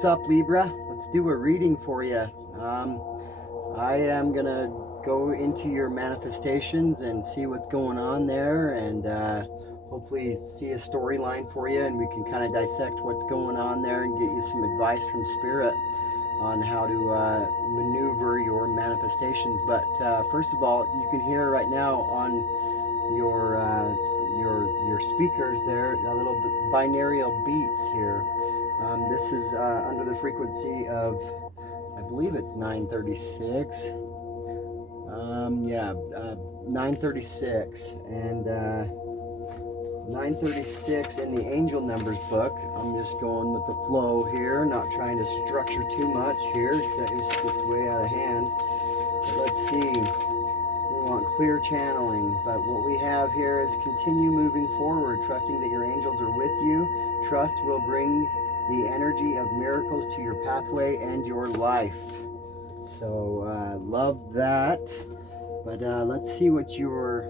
What's up, Libra? Let's do a reading for you. I am gonna go into your manifestations and see what's going on there, and hopefully see a storyline for you, and we can kind of dissect what's going on there and get you some advice from Spirit on how to maneuver your manifestations. But first of all, you can hear right now on your speakers there a little binaural beats here. This is under the frequency of, I believe it's 936. 936 and 936 in the angel numbers book. I'm just going with the flow here, not trying to structure too much here because that just gets way out of hand. But let's see. We want clear channeling, but what we have here is continue moving forward, trusting that your angels are with you. Trust will bring the energy of miracles to your pathway and your life. So love that. But let's see what your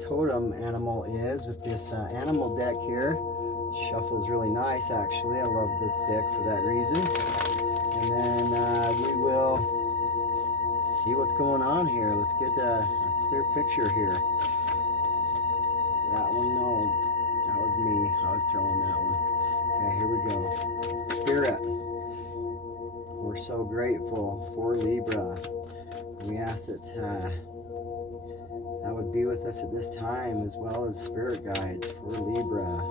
totem animal is with this animal deck here. Shuffles really nice, actually. I love this deck for that reason. And then we will see what's going on here. Let's get a clear picture here. That one, no, that was me. I was throwing that one. Okay, here we go. Spirit, we're so grateful for Libra. We ask that that would be with us at this time, as well as spirit guides for Libra.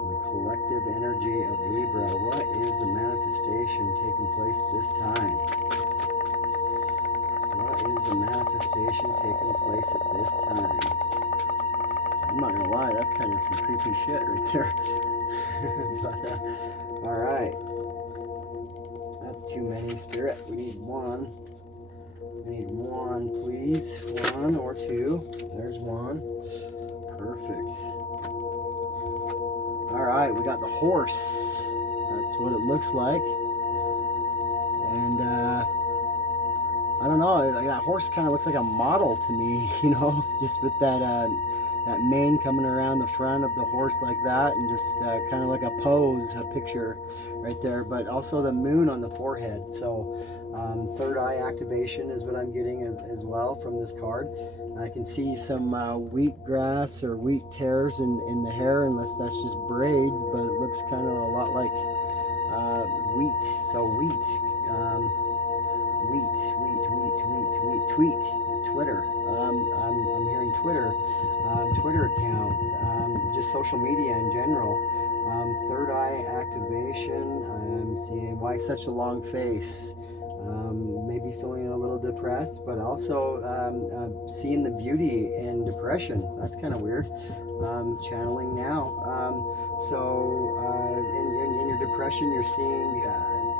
The collective energy of Libra. What is the manifestation taking place at this time? What is the manifestation taking place at this time? I'm not gonna lie, that's kind of some creepy shit right there. But all right, that's too many, Spirit. We need one. We need one, please. One or two. There's one. Perfect. All right, we got the horse. That's what it looks like. And I don't know, like that horse kind of looks like a model to me, you know, just with that mane coming around the front of the horse like that, and just kind of like a pose, a picture right there. But also the moon on the forehead. So third eye activation is what I'm getting as well from this card. I can see some wheat grass or wheat tears in the hair, unless that's just braids, but it looks kind of a lot like wheat. So wheat. Tweet, Twitter. I'm hearing Twitter, Twitter account, just social media in general. Third eye activation. I'm seeing why such a long face. Maybe feeling a little depressed, but also seeing the beauty in depression. That's kind of weird. Channeling now. In your depression, you're seeing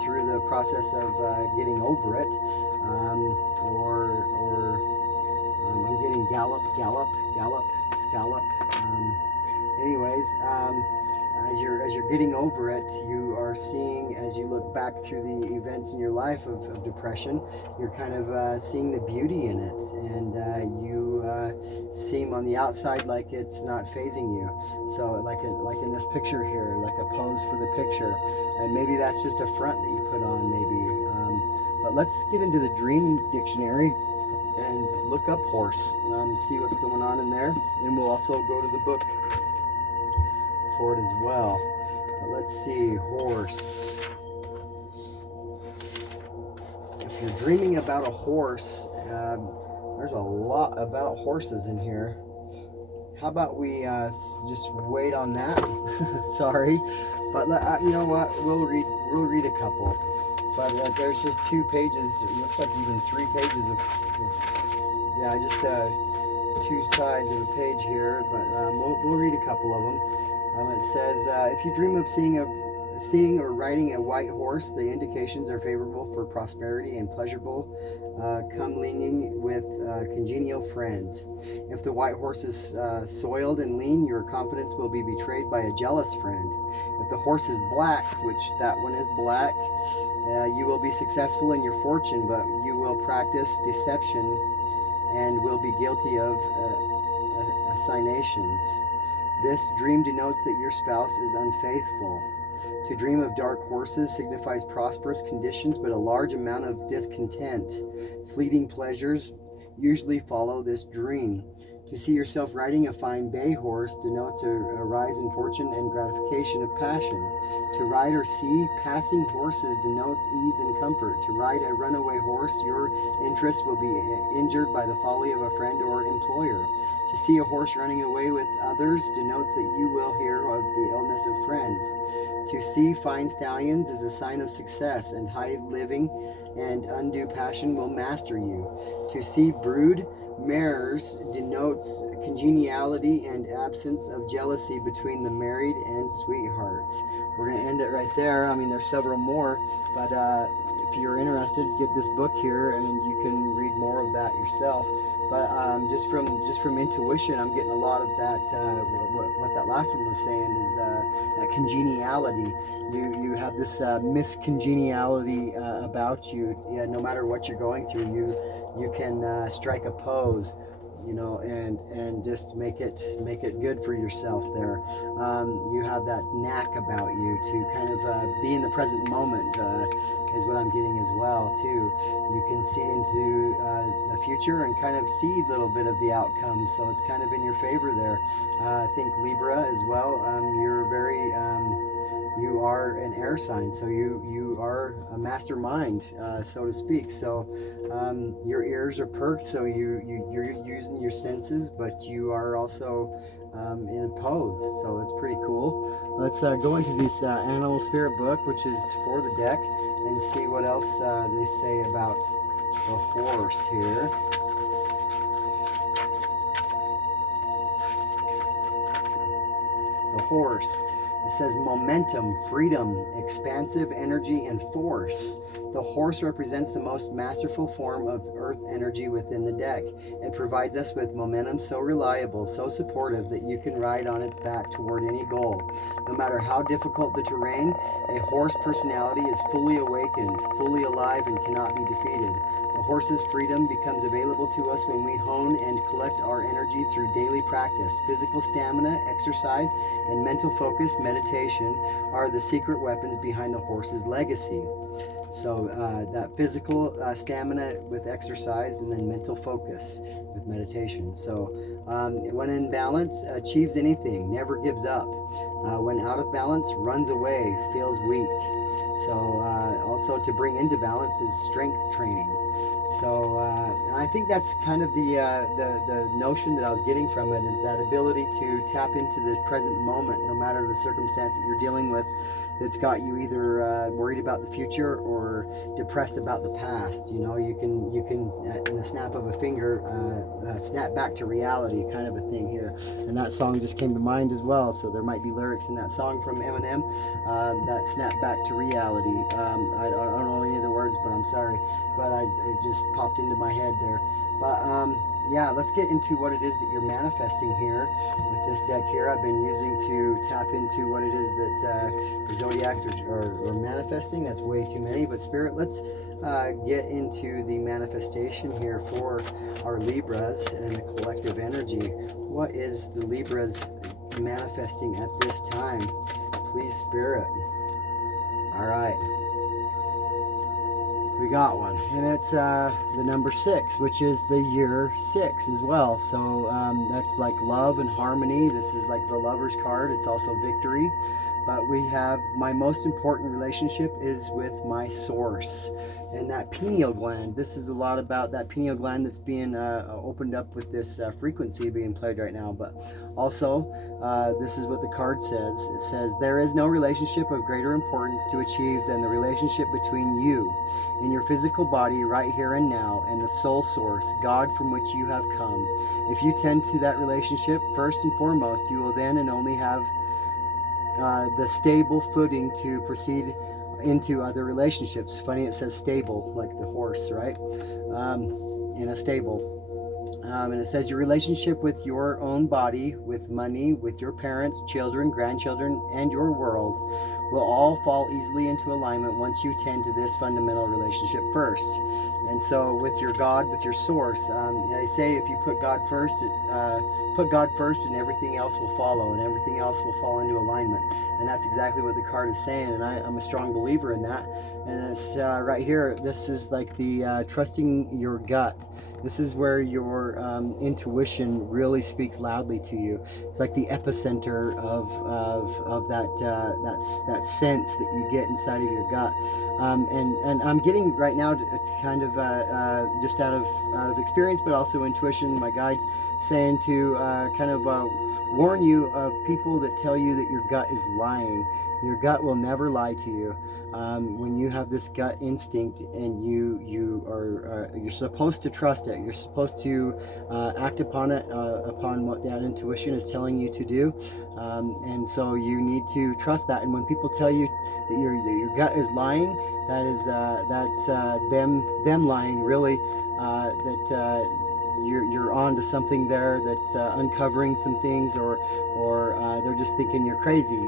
through the process of getting over it, I'm getting gallop, scallop. Anyways, as you're getting over it, you are seeing, as you look back through the events in your life of depression, you're kind of seeing the beauty in it, and you seem on the outside like it's not phasing you. So like in this picture here, like a pose for the picture, and maybe that's just a front that you put on, maybe. But let's get into the Dream Dictionary and look up horse, see what's going on in there, and we'll also go to the book for it as well. But let's see, horse. If you're dreaming about a horse, there's a lot about horses in here. How about we just wait on that? Sorry, but you know what? We'll read a couple. But there's just 2 pages. It looks like even 3 pages of yeah, just 2 sides of a page here. But we'll read a couple of them. It says, if you dream of seeing or riding a white horse, the indications are favorable for prosperity and pleasurable comingling with congenial friends. If the white horse is soiled and lean, your confidence will be betrayed by a jealous friend. If the horse is black, which that one is black, you will be successful in your fortune, but you will practice deception and will be guilty of assignations. This dream denotes that your spouse is unfaithful. To dream of dark horses signifies prosperous conditions, but a large amount of discontent. Fleeting pleasures usually follow this dream. To see yourself riding a fine bay horse denotes a rise in fortune and gratification of passion. To ride or see passing horses denotes ease and comfort. To ride a runaway horse, your interest will be injured by the folly of a friend or employer. To see a horse running away with others denotes that you will hear of the illness of friends. To see fine stallions is a sign of success, and high living and undue passion will master you. To see brood mares denotes congeniality and absence of jealousy between the married and sweethearts. We're going to end it right there. I mean, there's several more, but if you're interested, get this book here and you can read more of that yourself. But just from intuition, I'm getting a lot of that. What that last one was saying is that congeniality. You have this miscongeniality about you. Yeah, no matter what you're going through, you can strike a pose, and just make it good for yourself there. You have that knack about you to kind of be in the present moment, is what I'm getting as well too. You can see into the future and kind of see a little bit of the outcome, so it's kind of in your favor there. I think Libra as well, you're very you are an air sign, so you are a mastermind, so to speak. So your ears are perked, so you're using your senses, but you are also in a pose, so it's pretty cool. Let's go into this animal spirit book, which is for the deck, and see what else they say about the horse here. The horse. It says momentum, freedom, expansive energy, and force. The horse represents the most masterful form of earth energy within the deck. It provides us with momentum so reliable, so supportive that you can ride on its back toward any goal. No matter how difficult the terrain, a horse personality is fully awakened, fully alive, and cannot be defeated. The horse's freedom becomes available to us when we hone and collect our energy through daily practice. Physical stamina, exercise, and mental focus, meditation, are the secret weapons behind the horse's legacy. So that physical stamina with exercise, and then mental focus with meditation. So when in balance, achieves anything, never gives up. When out of balance, runs away, feels weak. So also to bring into balance is strength training. So and I think that's kind of the notion that I was getting from it, is that ability to tap into the present moment, no matter the circumstance that you're dealing with, that's got you either worried about the future or depressed about the past. You can in the snap of a finger snap back to reality, kind of a thing here. And that song just came to mind as well. So there might be lyrics in that song from Eminem that snap back to reality. I don't know any of the words, but I'm sorry. But it just popped into my head there. But yeah, let's get into what it is that you're manifesting here with this deck here. I've been using to tap into what it is that the zodiacs are manifesting. That's way too many. But Spirit, let's get into the manifestation here for our Libras and the collective energy. What is the Libras manifesting at this time? Please, Spirit. All right. We got one, and it's the number 6, which is the year 6 as well. So that's like love and harmony. This is like the Lover's card. It's also victory. But we have, my most important relationship is with my source, and that pineal gland. This is a lot about that pineal gland that's being opened up with this frequency being played right now. But also, this is what the card says. It says, there is no relationship of greater importance to achieve than the relationship between you in your physical body right here and now, and the soul source, God, from which you have come. If you tend to that relationship first and foremost, you will then and only have the stable footing to proceed into other relationships. Funny, it says stable, like the horse, right? In a stable. And it says your relationship with your own body, with money, with your parents, children, grandchildren, and your world will all fall easily into alignment once you tend to this fundamental relationship first. And so with your God, with your source, they say if you put God first, and everything else will follow, and everything else will fall into alignment. And that's exactly what the card is saying, and I'm a strong believer in that. And it's right here, this is like the trusting your gut. This is where your intuition really speaks loudly to you. It's like the epicenter of that sense that you get inside of your gut. And I'm getting right now to kind of just out of experience, but also intuition, my guides saying to kind of warn you of people that tell you that your gut is lying. Your gut will never lie to you. When you have this gut instinct and you're supposed to trust it, you're supposed to act upon it, upon what that intuition is telling you to do, and so you need to trust that. And when people tell you that your gut is lying, that's them lying, really. You're on to something there that's uncovering some things, or they're just thinking you're crazy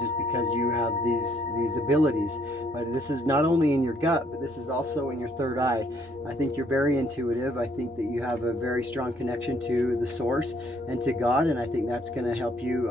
just because you have these abilities. But this is not only in your gut, but this is also in your third eye. I think you're very intuitive. I think that you have a very strong connection to the source and to God, and I think that's going to help you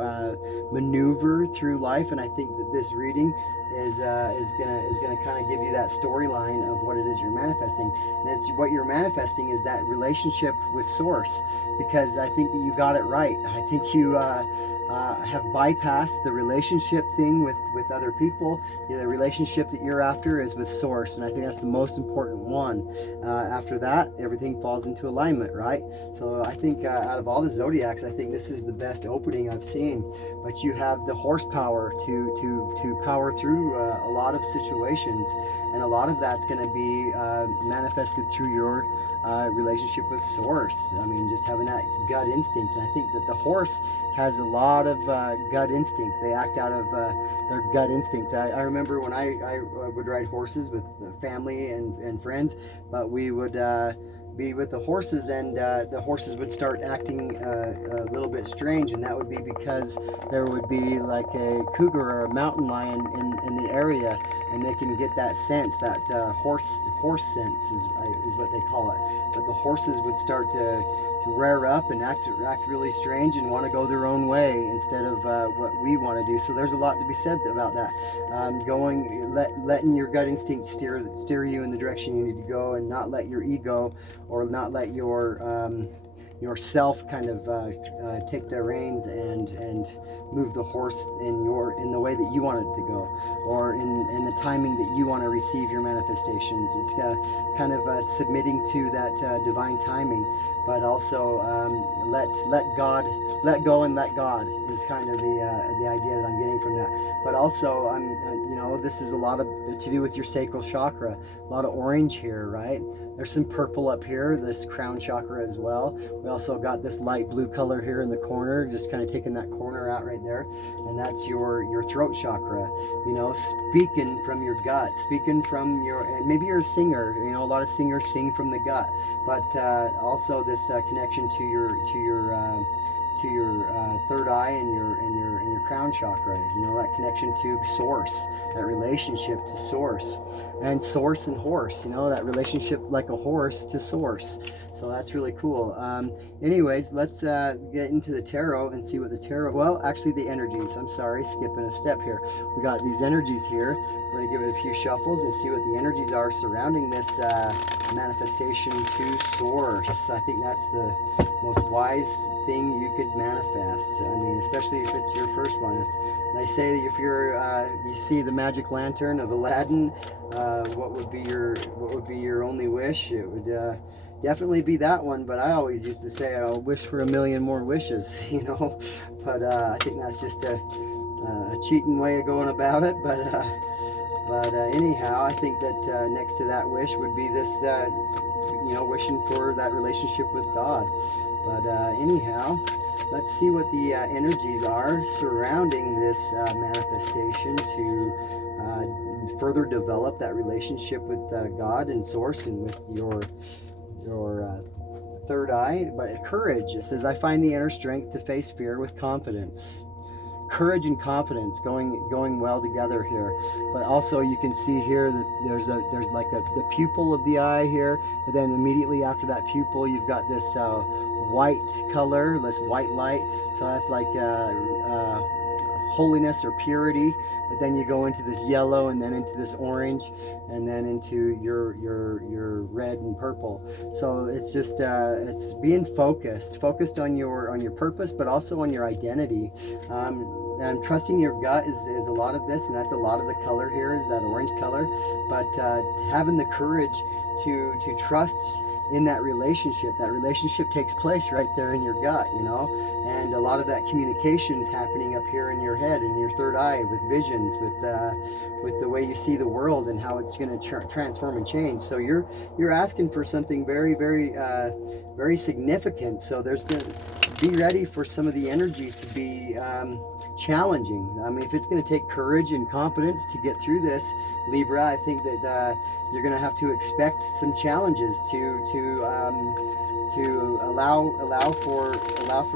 maneuver through life. And I think that this reading is gonna kind of give you that storyline of what it is you're manifesting. And it's what you're manifesting is that relationship with source, because I think that you got it right. I think you have bypassed the relationship thing with other people. The relationship that you're after is with source, and I think that's the most important one. After that, everything falls into alignment, right? So I think out of all the zodiacs, I think this is the best opening I've seen. But you have the horsepower to power through a lot of situations, and a lot of that's going to be manifested through your relationship with source. I mean, just having that gut instinct. And I think that the horse has a lot of gut instinct. They act out of their gut instinct. I remember when I would ride horses with family and friends, but we would be with the horses, and the horses would start acting a little bit strange, and that would be because there would be like a cougar or a mountain lion in the area, and they can get that sense, that horse sense is what they call it. But the horses would start to rear up and act really strange and want to go their own way instead of what we want to do. So there's a lot to be said about that. Letting your gut instinct steer you in the direction you need to go, and not let your ego or not let yourself kind of take the reins and move the horse in the way that you want it to go, or in the timing that you want to receive your manifestations. It's kind of submitting to that divine timing, but also let go and let God is kind of the idea that I'm getting from that. But also, this is a lot of to do with your sacral chakra. A lot of orange here, right? There's some purple up here, this crown chakra as well. We also got this light blue color here in the corner, just kind of taking that corner out right there, and that's your throat chakra. Speaking from your gut, speaking from maybe you're a singer. A lot of singers sing from the gut, but also this connection to your third eye and your crown chakra. That connection to source, that relationship to source, and source and horse. That relationship like a horse to source. So that's really cool. Anyways, let's get into the tarot and see what the tarot. Well, actually, the energies. I'm sorry, skipping a step here. We got these energies here. We're going to give it a few shuffles and see what the energies are surrounding this manifestation to source. I think that's the most wise thing you could manifest. I mean, especially if it's your first one. They say that if you see the magic lantern of Aladdin, what would be your only wish? It would definitely be that one. But I always used to say I'll wish for a million more wishes, But I think that's just a cheating way of going about it. But anyhow, I think that next to that wish would be this, wishing for that relationship with God. But anyhow, let's see what the energies are surrounding this manifestation to further develop that relationship with God and Source, and with your third eye, but courage. It says, I find the inner strength to face fear with confidence. Courage and confidence going well together here. But also you can see here that there's like the pupil of the eye here, but then immediately after that pupil you've got this white color, this white light. So that's like holiness or purity. But then you go into this yellow, and then into this orange, and then into your red and purple. So it's just it's being focused on your purpose, but also on your identity. And trusting your gut is a lot of this, and that's a lot of the color here, is that orange color. But having the courage to trust in that relationship takes place right there in your gut, you know. And a lot of that communication is happening up here in your head, in your third eye, with visions, with the way you see the world and how it's going to transform and change. So you're asking for something very, very, very significant. So there's going to be ready for some of the energy to be challenging. I mean, if it's going to take courage and confidence to get through this, Libra, I think that you're going to have to expect some challenges to allow for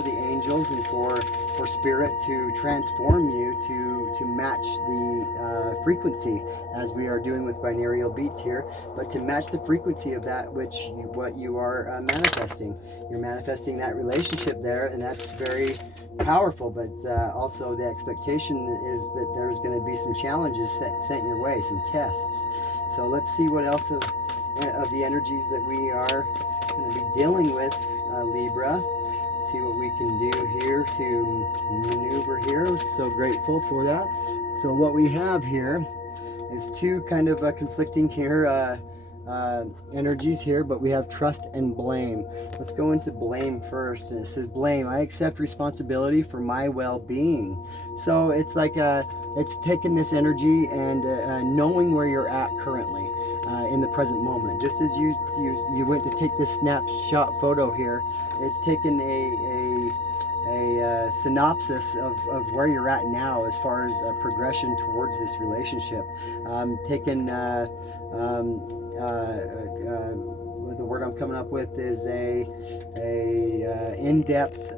the angels and for spirit to transform you to match the frequency, as we are doing with binaural beats here, but to match the frequency of that what you are manifesting. You're manifesting that relationship there, and that's very powerful. But also the expectation is that there's going to be some challenges sent your way, some tests. So let's see what else of the energies that we are going to be dealing with, Libra. See what we can do here to maneuver here. So grateful for that. So what we have here is two kind of conflicting here energies here, but we have trust and blame. Let's go into blame first. And it says, blame, I accept responsibility for my well-being. So it's like it's taking this energy and knowing where you're at currently in the present moment. Just as you went to take this snapshot photo here, it's taken a synopsis of where you're at now as far as progression towards this relationship. The word I'm coming up with is a in-depth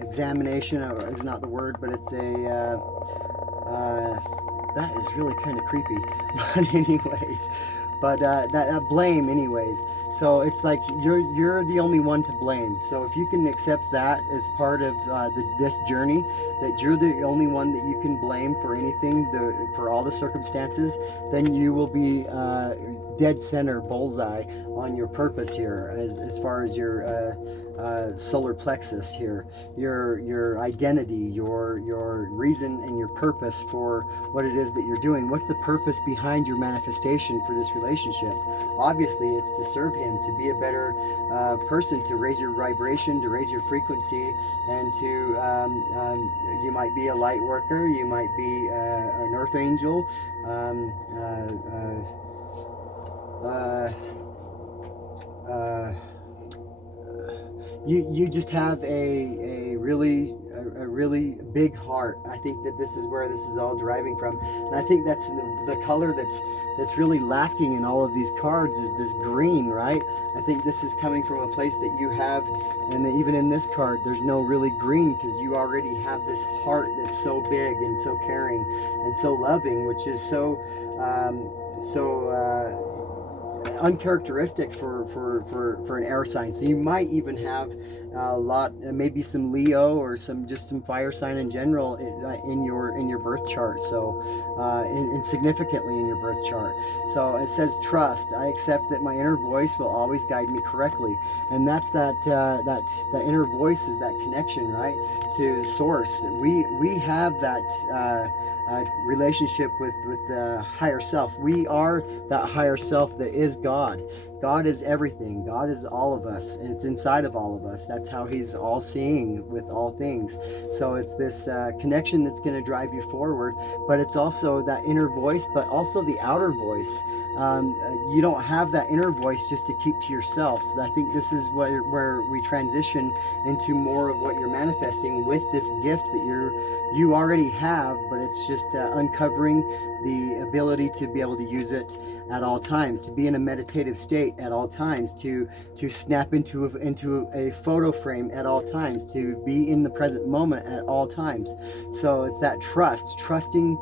examination. Is not the word, but it's that is really kind of creepy. But anyways. But that blame anyways. So it's like you're the only one to blame. So if you can accept that as part of this journey, that you're the only one that you can blame for anything, for all the circumstances, then you will be dead center, bullseye on your purpose here, as far as your solar plexus here, your identity, your reason and your purpose for what it is that you're doing. What's the purpose behind your manifestation for this relationship? Obviously, it's to serve him, to be a better person, to raise your vibration, to raise your frequency, and to you might be a light worker, you might be an earth angel, you just have a really big heart. I think that this is where this is all deriving from, and I think that's the color that's really lacking in all of these cards is this green, right? I think this is coming from a place that you have, and even in this card there's no really green, because you already have this heart that's so big and so caring and so loving, which is so uncharacteristic for an air sign. So you might even have a lot, maybe some Leo or some fire sign in general in your birth chart. So insignificantly in your birth chart. So it says trust. I accept that my inner voice will always guide me correctly, and that's that inner voice is that connection, right, to source. We have that relationship with the higher self. We are that higher self that is God. God is everything. God is all of us, and it's inside of all of us. That's how he's all seeing with all things. So it's this connection that's going to drive you forward, but it's also that inner voice, but also the outer voice. You don't have that inner voice just to keep to yourself. I think this is where we transition into more of what you're manifesting with this gift that you already have, but it's just just uncovering the ability to be able to use it at all times, to be in a meditative state at all times, to snap into a photo frame at all times, to be in the present moment at all times. So it's that trusting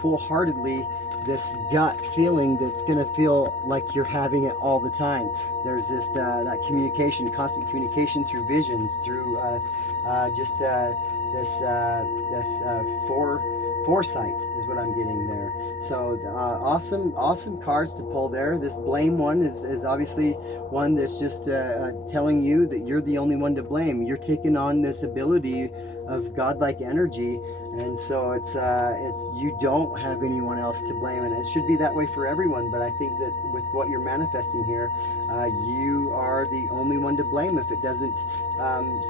full-heartedly this gut feeling that's going to feel like you're having it all the time. There's just that communication, constant communication through visions, through this foresight is what I'm getting there. So awesome cards to pull there. This blame one is obviously one that's just telling you that you're the only one to blame. You're taking on this ability of godlike energy, and so it's you don't have anyone else to blame, and it should be that way for everyone. But I think that with what you're manifesting here, you are the only one to blame if it doesn't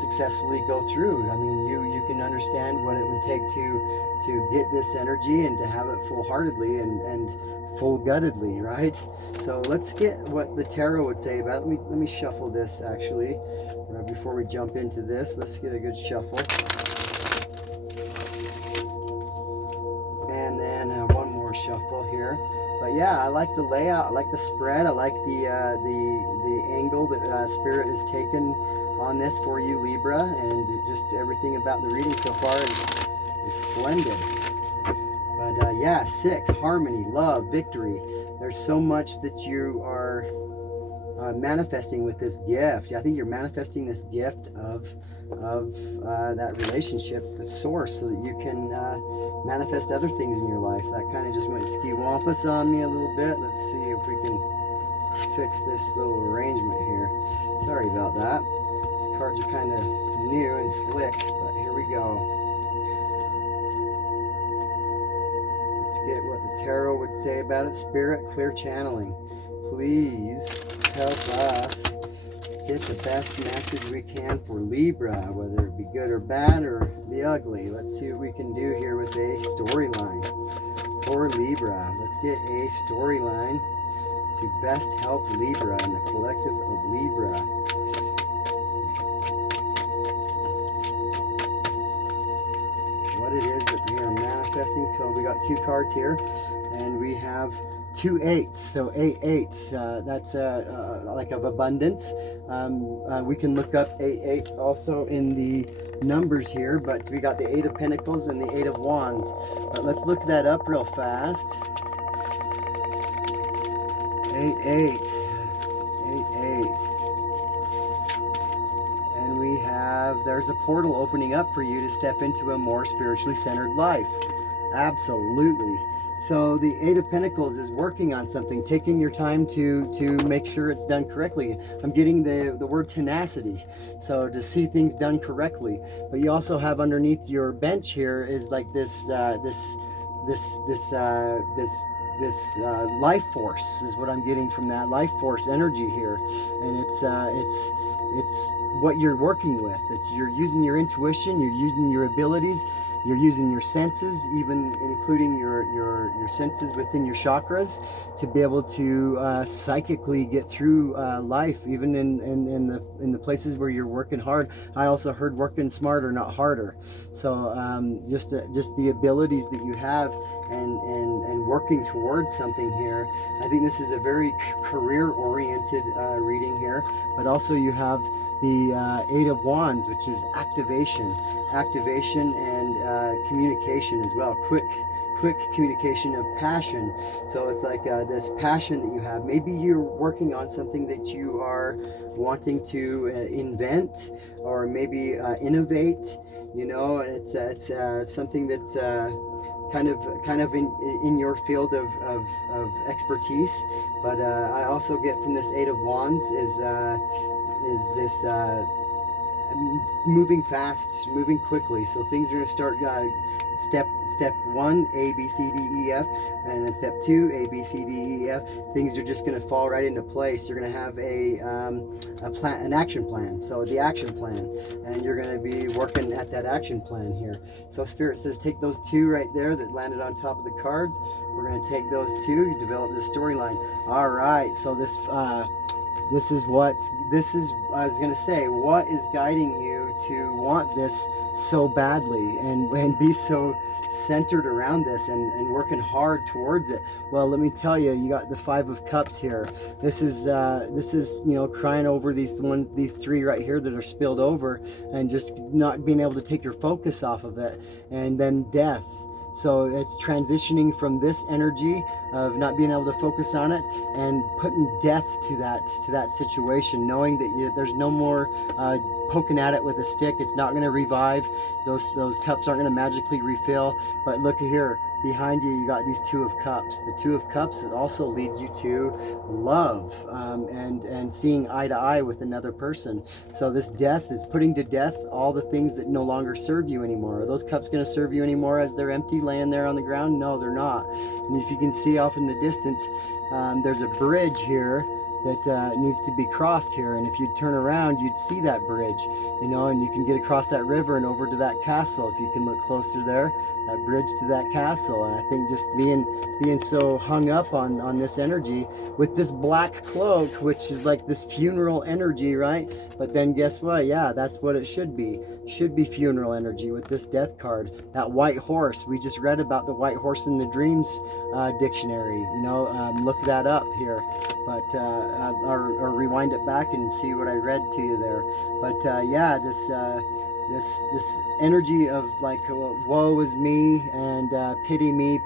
successfully go through. I mean, you can understand what it would take to get this energy and to have it full-heartedly and full-guttedly, right? So let's get what the tarot would say about it. Let me shuffle this actually before we jump into this. Let's get a good shuffle. And then one more shuffle here. But yeah, I like the layout, I like the spread, I like the angle that Spirit has taken on this for you, Libra, and just everything about the reading so far is splendid. But yeah, 6, harmony, love, victory. There's so much that you are manifesting with this gift. I think you're manifesting this gift of that relationship with Source so that you can manifest other things in your life. That kind of just went ski-wampus on me a little bit. Let's see if we can fix this little arrangement here. Sorry about that. These cards are kind of new and slick, but here we go. Let's get what the tarot would say about it. Spirit, clear channeling. Please help us get the best message we can for Libra, whether it be good or bad or the ugly. Let's see what we can do here with a storyline for Libra. Let's get a storyline to best help Libra and the collective of Libra. What it is that we are manifesting. So we got 2 cards here, and we have 2 8s, so 8 8. That's like of abundance. We can look up 8 8 also in the numbers here, but we got the 8 of Pentacles and the 8 of Wands. But let's look that up real fast. 8 8 8 8. And we have, there's a portal opening up for you to step into a more spiritually centered life. Absolutely. So the 8 of Pentacles is working on something, taking your time to make sure it's done correctly. I'm getting the word tenacity, so to see things done correctly. But you also have underneath your bench here is like this life force is what I'm getting from that life force energy here, and it's what you're working with. You're using your intuition, you're using your abilities, you're using your senses, even including your senses within your chakras, to be able to psychically get through life, even in the places where you're working hard. I also heard working smarter, not harder. So just the abilities that you have and working towards something here. I think this is a very career-oriented reading here, but also you have the 8 of Wands, which is activation and communication as well. Quick communication of passion. So it's like this passion that you have. Maybe you're working on something that you are wanting to invent, or maybe innovate. You know, it's something that's kind of in your field of expertise. But I also get from this 8 of Wands is this moving fast, moving quickly. So things are going to start step 1, A, B, C, D, E, F, and then step 2, A, B, C, D, E, F. Things are just going to fall right into place. You're going to have an action plan. So the action plan, and you're going to be working at that action plan here. So Spirit says take those 2 right there that landed on top of the cards. We're going to take those 2, develop the storyline. All right, so this is I was going to say, what is guiding you to want this so badly and be so centered around this and working hard towards it. Well, let me tell you, you got the Five of Cups here. This is you know, crying over these three right here that are spilled over and just not being able to take your focus off of it. And then death. So it's transitioning from this energy of not being able to focus on it and putting death to that situation, knowing that there's no more poking at it with a stick. It's not going to revive. Those cups aren't going to magically refill. But look here, behind you, you got these Two of Cups. The Two of Cups also leads you to love and seeing eye to eye with another person. So this death is putting to death all the things that no longer serve you anymore. Are those cups going to serve you anymore as they're empty, laying there on the ground? No, they're not. And if you can see off in the distance, there's a bridge here that needs to be crossed here, and if you turn around, you'd see that bridge, you know, and you can get across that river and over to that castle. If you can look closer there, that bridge to that castle. And I think just being so hung up on this energy with this black cloak, which is like this funeral energy, right? But then guess what? Yeah, that's what it should be. Should be funeral energy with this death card. That white horse, we just read about the white horse in the dreams dictionary, you know, look that up here. But or rewind it back and see what I read to you there. But yeah, this energy of like woe is me and pity me,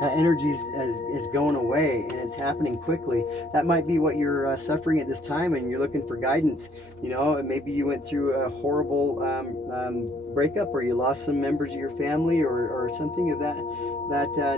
that energy is going away, and it's happening quickly. That might be what you're suffering at this time, and you're looking for guidance. You know, and maybe you went through a horrible breakup, or you lost some members of your family, or something of that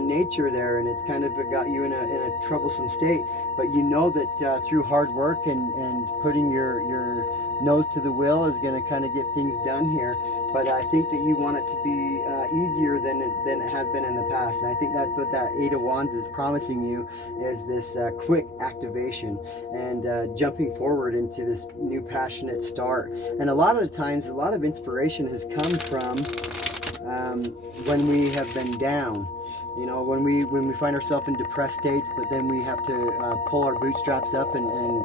nature there, and it's kind of got you in a troublesome state. But you know that through hard work and putting your nose to the wheel is going to kind of get things done here. But I think that you want it to be easier than it has been in the past. And I think that what that Eight of Wands is promising you is this quick activation and jumping forward into this new passionate start. And a lot of the times, a lot of inspiration has come from when we have been down. You know, when we find ourselves in depressed states, but then we have to pull our bootstraps up and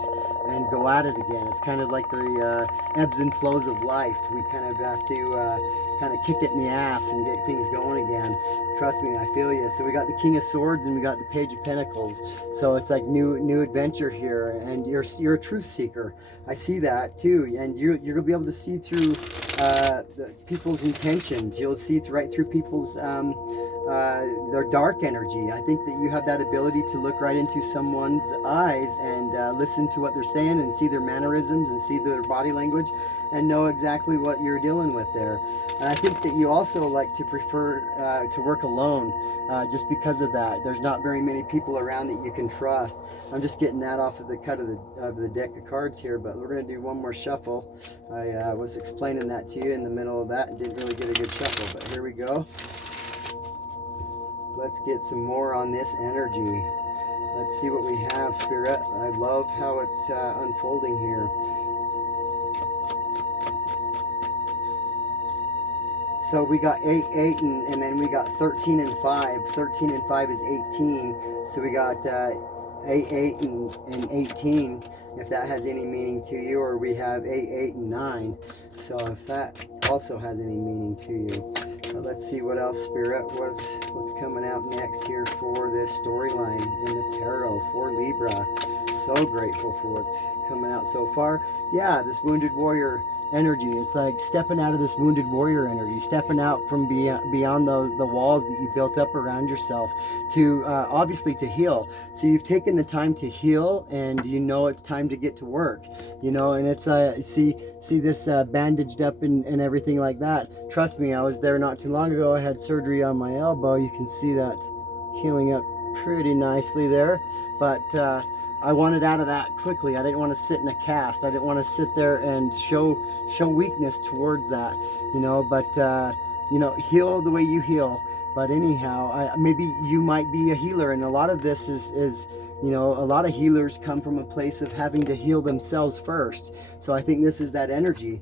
go at it again. It's kind of like the ebbs and flows of life. We kind of have to kind of kick it in the ass and get things going again. Trust me, I feel you. So we got the King of Swords and we got the Page of Pentacles. So it's like new adventure here, and you're a truth seeker. I see that too, and you're gonna be able to see through people's intentions. You'll see right through people's their dark energy. I think that you have that ability to look right into someone's eyes and listen to what they're saying and see their mannerisms and see their body language and know exactly what you're dealing with there. And I think that you also like to prefer to work alone just because of that. There's not very many people around that you can trust. I'm just getting that off of the cut of the deck of cards here, but we're going to do one more shuffle. I was explaining that to you in the middle of that and didn't really get a good shuffle, but here we go. Let's get some more on this energy. Let's see what we have, Spirit. I love how it's unfolding here. So we got 8, 8, and then we got 13 and 5. 13 and 5 is 18. So we got 8, 8, and 18, if that has any meaning to you. Or we have 8, 8, and 9. So if that also has any meaning to you. But let's see what else, Spirit. What's coming out next here for this storyline in the tarot for Libra. So grateful for what's coming out so far. Yeah, this wounded warrior energy. It's like stepping out of this wounded warrior energy, stepping out from beyond the walls that you built up around yourself to obviously to heal. So you've taken the time to heal, and you know it's time to get to work, you know. And it's see this bandaged up and everything like that. Trust me, I was there not too long ago. I had surgery on my elbow. You can see that healing up pretty nicely there, but I wanted out of that quickly. I didn't want to sit in a cast. I didn't want to sit there and show weakness towards that, you know. But you know, heal the way you heal. But anyhow, maybe you might be a healer, and a lot of this is you know, a lot of healers come from a place of having to heal themselves first. So I think this is that energy.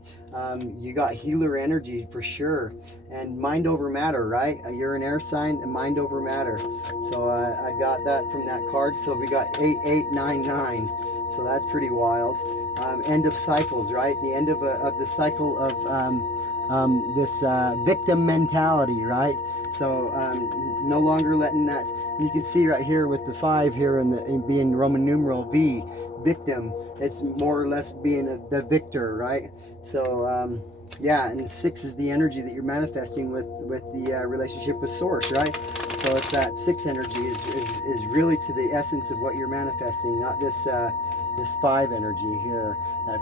You got healer energy for sure. And mind over matter, right? You're an air sign, and mind over matter. So I got that from that card. So we got 8, 8, 9, 9. So that's pretty wild. end of cycles, right? The end of the cycle of this victim mentality, right? So no longer letting that. You can see right here with the 5 here in being Roman numeral V, victim. It's more or less being the victor, right? So yeah, and 6 is the energy that you're manifesting with the relationship with Source, right? So it's that 6 energy is really to the essence of what you're manifesting, not this 5 energy here, that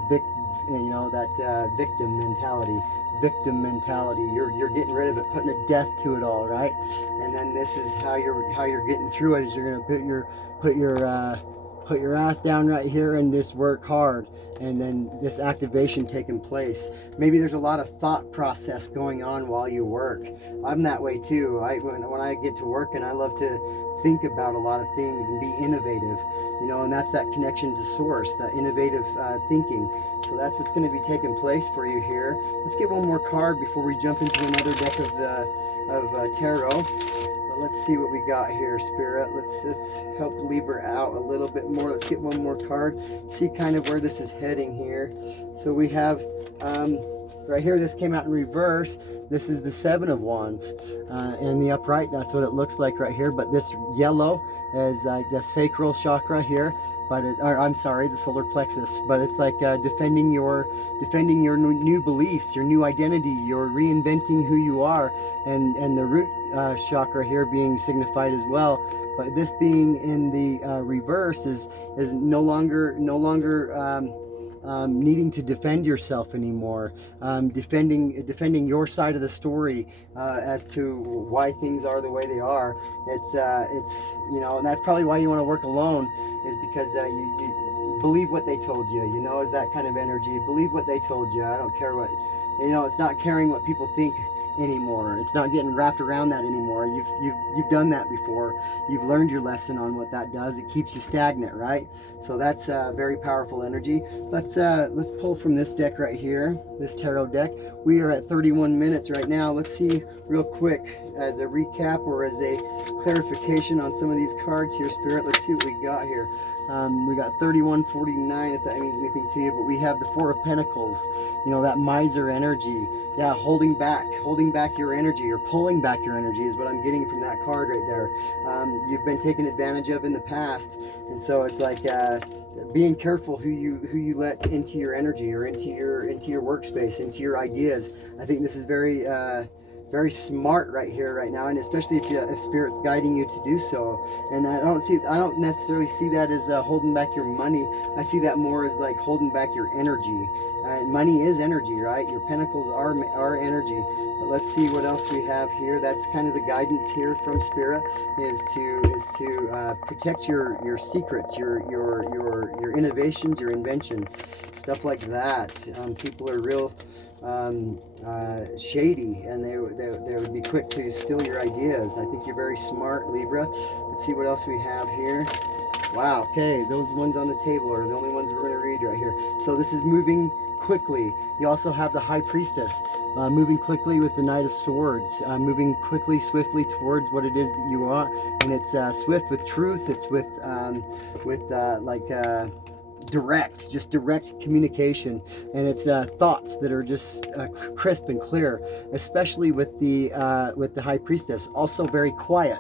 victim mentality. Victim mentality. You're getting rid of it, putting a death to it all, right? And then this is how you're getting through it. Is you're gonna put your ass down right here and just work hard, and then this activation taking place. Maybe there's a lot of thought process going on while you work. I'm that way too. When I get to work, and I love to think about a lot of things and be innovative, and that's that connection to Source, that innovative thinking. So that's what's going to be taking place for you here. Let's get one more card before we jump into another deck of tarot. But let's see what we got here, Spirit. Let's help Libra out a little bit more. Let's get one more card. See kind of where this is heading here. So we have right here, this came out in reverse. This is the 7 of Wands. In the upright, that's what it looks like right here. But this yellow is like the sacral chakra here. I'm sorry, the solar plexus. But it's like defending your new beliefs, your new identity. You're reinventing who you are, and the root chakra here being signified as well. But this being in the reverse is no longer needing to defend yourself anymore, defending your side of the story as to why things are the way they are. It's and that's probably why you want to work alone, is because you believe what they told you. Is that kind of energy. Believe what they told you. I don't care what, it's not caring what people think anymore. It's not getting wrapped around that anymore. You've done that before. You've learned your lesson on what that does. It keeps you stagnant, right? So that's very powerful energy. Let's pull from this deck right here, this tarot deck. We are at 31 minutes right now. Let's see real quick as a recap or as a clarification on some of these cards here, Spirit. Let's see what we got here. We got 3149, if that means anything to you, but we have the 4 of Pentacles, that miser energy. Yeah, holding back your energy, or pulling back your energy is what I'm getting from that card right there. You've been taken advantage of in the past, and so it's like being careful who you let into your energy, or into your workspace, into your ideas. I think this is very very smart right here, right now, and especially if Spirit's guiding you to do so. And I don't necessarily see that as holding back your money. I see that more as like holding back your energy. Money is energy, right? Your pentacles are energy. But let's see what else we have here. That's kind of the guidance here from Spirit, is to protect your secrets, your innovations, your inventions, stuff like that. People are real shady, and they would be quick to steal your ideas. I think you're very smart, Libra. Let's see what else we have here. Wow, okay, those ones on the table are the only ones we're going to read right here. So this is moving quickly. You also have the High Priestess, moving quickly with the Knight of Swords, moving quickly, swiftly towards what it is that you want. And it's swift with truth. It's with direct communication, and it's thoughts that are just crisp and clear, especially with the High Priestess. Also very quiet,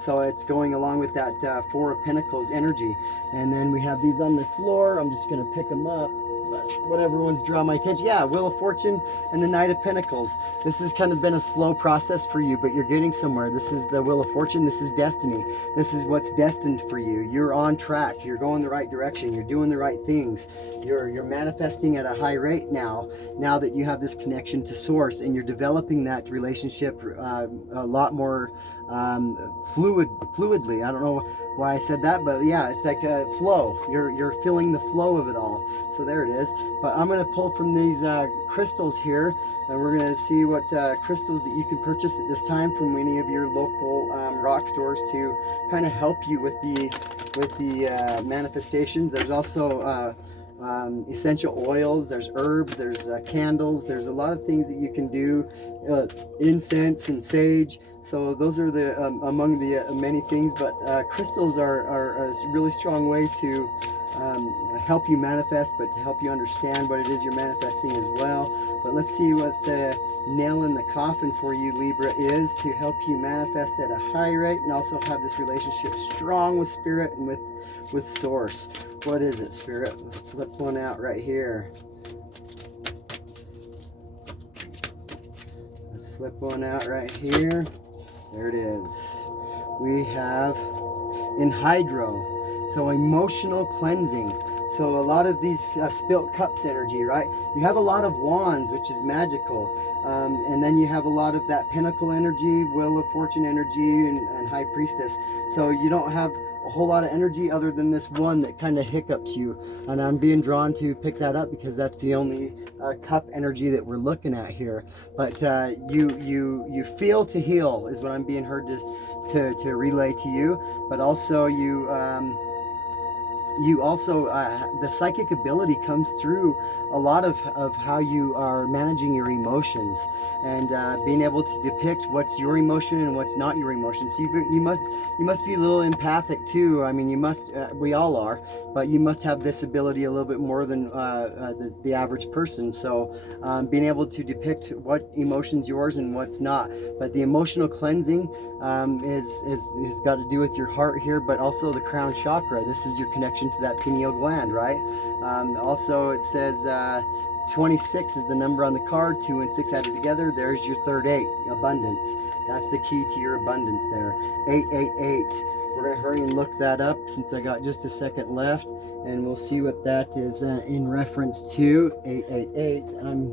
so it's going along with that 4 of Pentacles energy. And then we have these on the floor. I'm just going to pick them up, but whatever ones draw my attention. Yeah, Wheel of Fortune and the Knight of Pentacles. This has kind of been a slow process for you, but you're getting somewhere. This is the Wheel of Fortune. This is destiny. This is what's destined for you. You're on track. You're going the right direction. You're doing the right things. You're manifesting at a high rate now that you have this connection to Source, and you're developing that relationship a lot more fluidly. I don't know why I said that, but yeah, it's like a flow. You're feeling the flow of it all. So there it is. But I'm going to pull from these crystals here, and we're going to see what crystals that you can purchase at this time from any of your local rock stores to kind of help you with the manifestations. There's also essential oils, there's herbs, there's candles, there's a lot of things that you can do, incense and sage. So those are the among the many things, but crystals are a really strong way to help you manifest, but to help you understand what it is you're manifesting as well. But let's see what the nail in the coffin for you, Libra, is to help you manifest at a high rate and also have this relationship strong with Spirit and with Source. What is it, Spirit? Let's flip one out right here. Let's flip one out right here. There it is. We have in Hydro, so emotional cleansing. So a lot of these spilt cups energy, right? You have a lot of wands, which is magical. And then you have a lot of that pinnacle energy, wheel of fortune energy, and high priestess. So you don't have a whole lot of energy other than this one that kind of hiccups you. And I'm being drawn to pick that up because that's the only cup energy that we're looking at here. But you feel to heal is what I'm being heard to relay to you. But also you also, the psychic ability comes through a lot of how you are managing your emotions and being able to depict what's your emotion and what's not your emotion. So you must be a little empathic too. I mean, you must, we all are, but you must have this ability a little bit more than the average person. So being able to depict what emotion's yours and what's not. But the emotional cleansing has got to do with your heart here, but also the crown chakra. This is your connection to that pineal gland, right? Also, it says 26 is the number on the card. 2 and 6 added together. There's your third 8, abundance. That's the key to your abundance there. 888. We're going to hurry and look that up since I got just a second left, and we'll see what that is in reference to. 888. I'm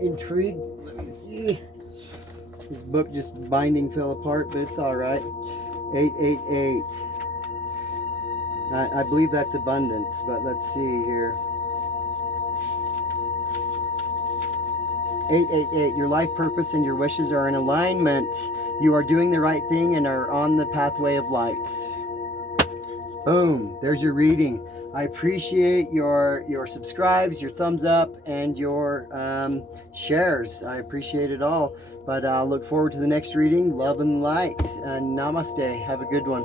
intrigued. Let me see. This book just binding fell apart, but it's all right. 888. I believe that's abundance, but let's see here. 888. Your life purpose and your wishes are in alignment. You are doing the right thing and are on the pathway of light. Boom. There's your reading. I appreciate your subscribes, your thumbs up, and your shares. I appreciate it all. But I'll look forward to the next reading. Love and light. And namaste. Have a good one.